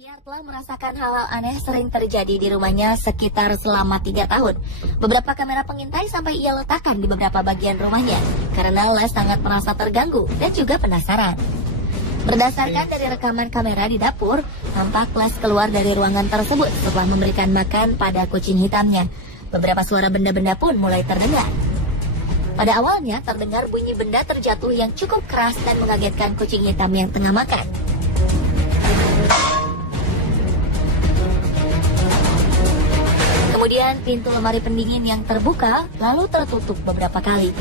Ia telah merasakan hal-hal aneh sering terjadi di rumahnya sekitar selama 3 tahun. Beberapa kamera pengintai sampai ia letakkan di beberapa bagian rumahnya karena Les sangat merasa terganggu dan juga penasaran. Berdasarkan dari rekaman kamera di dapur, tampak Les keluar dari ruangan tersebut setelah memberikan makan pada kucing hitamnya. Beberapa suara benda-benda pun mulai terdengar. Pada awalnya terdengar bunyi benda terjatuh yang cukup keras dan mengagetkan kucing hitam yang tengah makan. Kemudian pintu lemari pendingin yang terbuka lalu tertutup beberapa kali.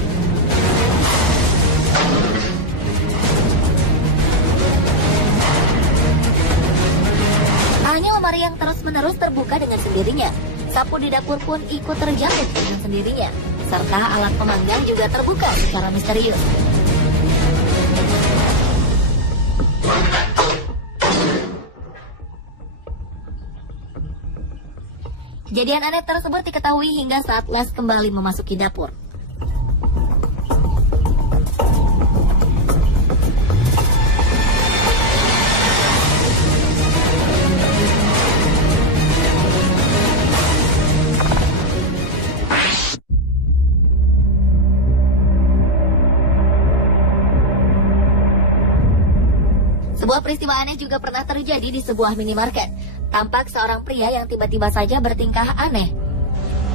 Hanya lemari yang terus-menerus terbuka dengan sendirinya. Sapu di dapur pun ikut terjatuh dengan sendirinya. Serta alat pemanggang juga terbuka secara misterius. Kejadian aneh tersebut diketahui hingga saat Les kembali memasuki dapur. Sebuah peristiwa aneh juga pernah terjadi di sebuah minimarket. Tampak seorang pria yang tiba-tiba saja bertingkah aneh.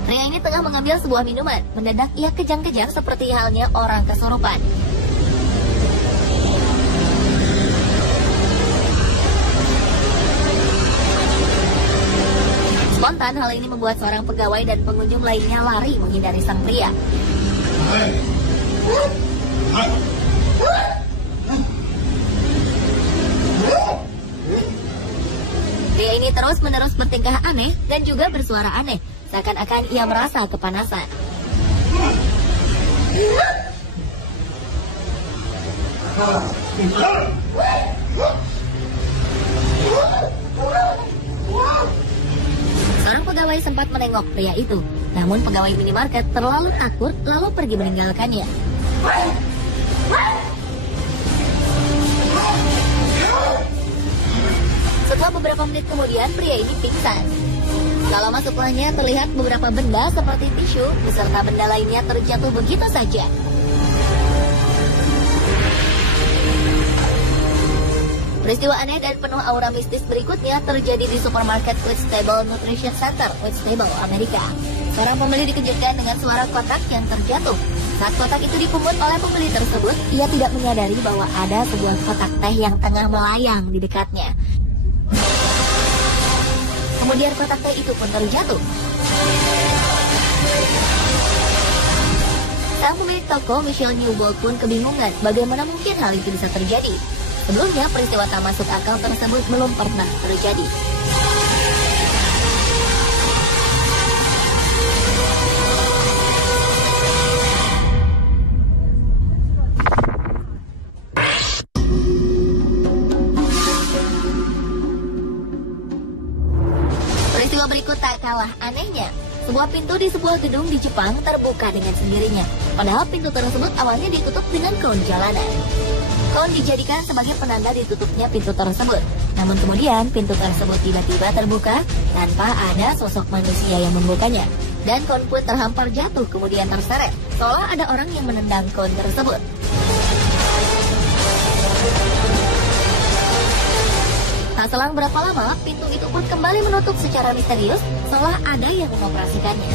Pria ini tengah mengambil sebuah minuman. Mendadak ia kejang-kejang seperti halnya orang kesurupan. Spontan hal ini membuat seorang pegawai dan pengunjung lainnya lari menghindari sang pria. Pria ini terus-menerus bertingkah aneh dan juga bersuara aneh, seakan-akan ia merasa kepanasan. Seorang pegawai sempat menengok pria itu, namun pegawai minimarket terlalu takut lalu pergi meninggalkannya. Setelah beberapa menit kemudian, pria ini pingsan. Tak lama setelahnya terlihat beberapa benda seperti tisu beserta benda lainnya terjatuh begitu saja. Peristiwa aneh dan penuh aura mistis berikutnya terjadi di supermarket Whitstable Nutrition Center, Whitstable, Amerika. Seorang pembeli dikejutkan dengan suara kotak yang terjatuh. Saat kotak itu dipungut oleh pembeli tersebut, ia tidak menyadari bahwa ada sebuah kotak teh yang tengah melayang di dekatnya. Kemudian kotak teh itu pun terjatuh. Sang pemilik toko, Michelle Newbold, pun kebingungan bagaimana mungkin hal itu bisa terjadi. Sebelumnya, peristiwa tak masuk akal tersebut belum pernah terjadi. Peristiwa berikut tak kalah anehnya. Sebuah pintu di sebuah gedung di Jepang terbuka dengan sendirinya. Padahal pintu tersebut awalnya ditutup dengan kon jalanan. Kon dijadikan sebagai penanda ditutupnya pintu tersebut. Namun kemudian pintu tersebut tiba-tiba terbuka tanpa ada sosok manusia yang membukanya. Dan kon pun terhampar jatuh kemudian terseret. Seolah ada orang yang menendang kon tersebut. Tak selang berapa lama, pintu itu pun kembali menutup secara misterius, seolah ada yang mengoperasikannya.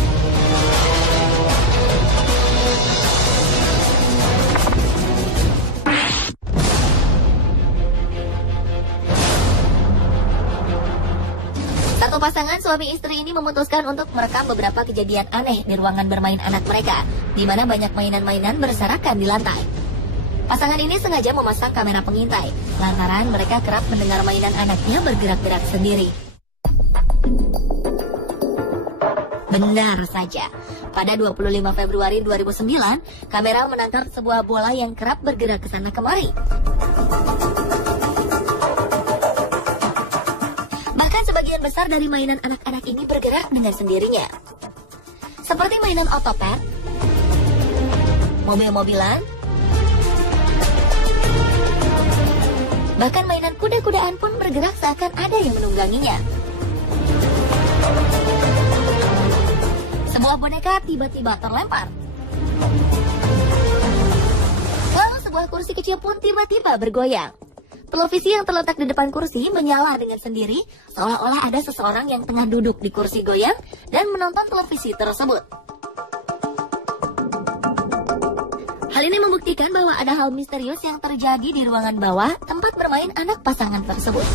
Satu pasangan suami istri ini memutuskan untuk merekam beberapa kejadian aneh di ruangan bermain anak mereka, di mana banyak mainan-mainan berserakan di lantai. Pasangan ini sengaja memasang kamera pengintai, lantaran mereka kerap mendengar mainan anaknya bergerak-gerak sendiri. Benar saja, pada 25 Februari 2009, kamera menangkap sebuah bola yang kerap bergerak ke sana kemari. Bahkan sebagian besar dari mainan anak-anak ini bergerak dengan sendirinya. Seperti mainan otopet, mobil-mobilan, Bahkan mainan kuda-kudaan pun bergerak seakan ada yang menungganginya. Sebuah boneka tiba-tiba terlempar. Lalu sebuah kursi kecil pun tiba-tiba bergoyang. Televisi yang terletak di depan kursi menyala dengan sendiri, seolah-olah ada seseorang yang tengah duduk di kursi goyang dan menonton televisi tersebut. Hal ini membuktikan bahwa ada hal misterius yang terjadi di ruangan bawah tempat bermain anak pasangan tersebut.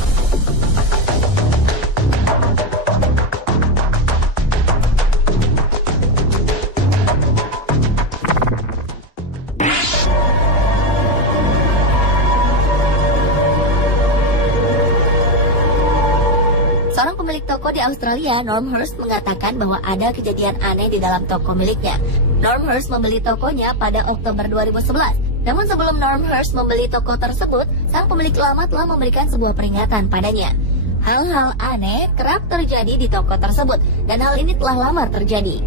Seorang pemilik toko di Australia, Norm Hurst, mengatakan bahwa ada kejadian aneh di dalam toko miliknya. Norm Hurst membeli tokonya pada Oktober 2011. Namun sebelum Norm Hurst membeli toko tersebut, sang pemilik lama telah memberikan sebuah peringatan padanya. Hal-hal aneh kerap terjadi di toko tersebut, dan hal ini telah lama terjadi.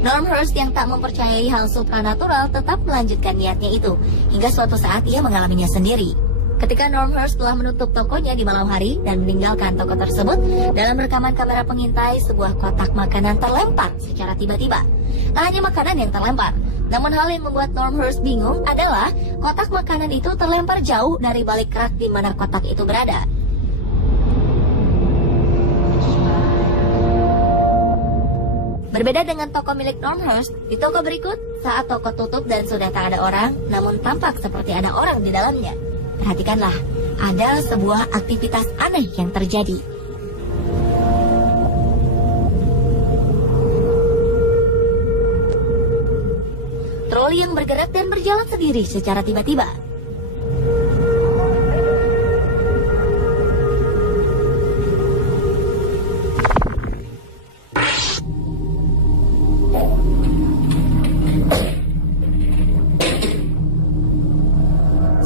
Norm Hurst yang tak mempercayai hal supranatural tetap melanjutkan niatnya itu, hingga suatu saat ia mengalaminya sendiri. Ketika Norm Hurst telah menutup tokonya di malam hari dan meninggalkan toko tersebut, dalam rekaman kamera pengintai sebuah kotak makanan terlempar secara tiba-tiba. Tak hanya makanan yang terlempar, namun hal yang membuat Norm Hurst bingung adalah kotak makanan itu terlempar jauh dari balik rak di mana kotak itu berada. Berbeda dengan toko milik Norm Hurst, di toko berikut, saat toko tutup dan sudah tak ada orang, namun tampak seperti ada orang di dalamnya. Perhatikanlah, ada sebuah aktivitas aneh yang terjadi. Troli yang bergerak dan berjalan sendiri secara tiba-tiba.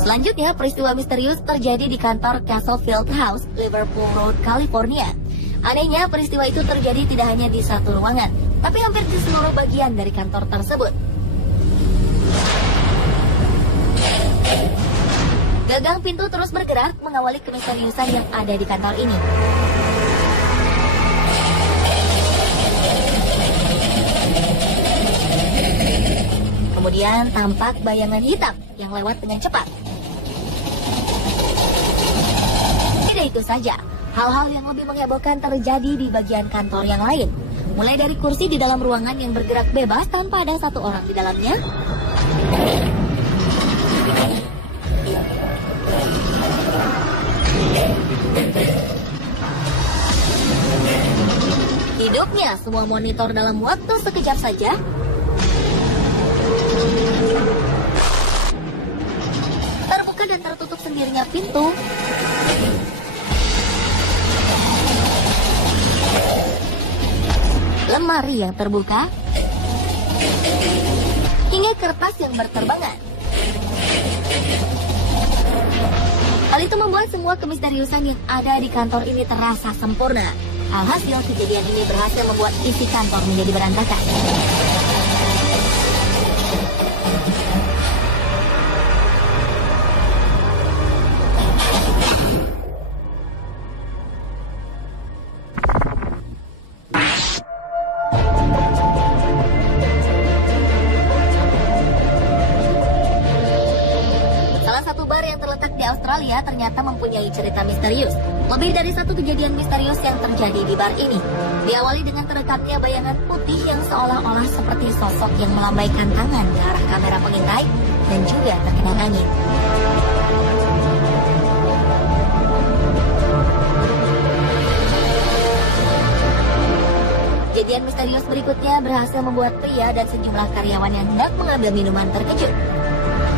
Selanjutnya, peristiwa misterius terjadi di kantor Castle Field House, Liverpool Road, California. Anehnya, peristiwa itu terjadi tidak hanya di satu ruangan, tapi hampir di seluruh bagian dari kantor tersebut. Gagang pintu terus bergerak mengawali kemisteriusan yang ada di kantor ini. Kemudian tampak bayangan hitam yang lewat dengan cepat. Tidak itu saja, hal-hal yang lebih menghebohkan terjadi di bagian kantor yang lain. Mulai dari kursi di dalam ruangan yang bergerak bebas tanpa ada satu orang di dalamnya. Hidupnya semua monitor dalam waktu sekejap saja. Terbuka dan tertutup sendirinya pintu. Lemari yang terbuka. Hingga kertas yang berterbangan. Hal itu membuat semua kemisteriusan yang ada di kantor ini terasa sempurna. Alhasil, kejadian ini berhasil membuat isi kantor menjadi berantakan. Australia ternyata mempunyai cerita misterius. Lebih dari satu kejadian misterius yang terjadi di bar ini. Diawali dengan terekamnya bayangan putih yang seolah-olah seperti sosok yang melambaikan tangan ke arah kamera pengintai dan juga terkena angin. Kejadian misterius berikutnya berhasil membuat pria dan sejumlah karyawan yang hendak mengambil minuman terkejut.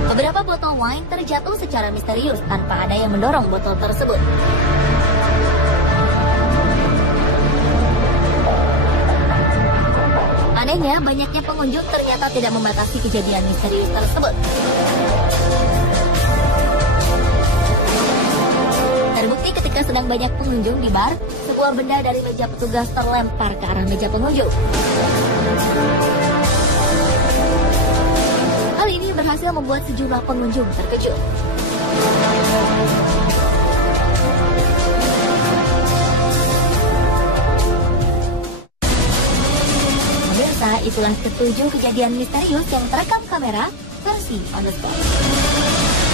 Beberapa botol wine terjatuh secara misterius tanpa ada yang mendorong botol tersebut. Anehnya, banyaknya pengunjung ternyata tidak membatasi kejadian misterius tersebut. Terbukti ketika sedang banyak pengunjung di bar, sebuah benda dari meja petugas terlempar ke arah meja pengunjung. Hal ini berhasil membuat sejumlah pengunjung terkejut. Pemirsa, itulah ketujuh kejadian misterius yang terekam kamera versi on the spot.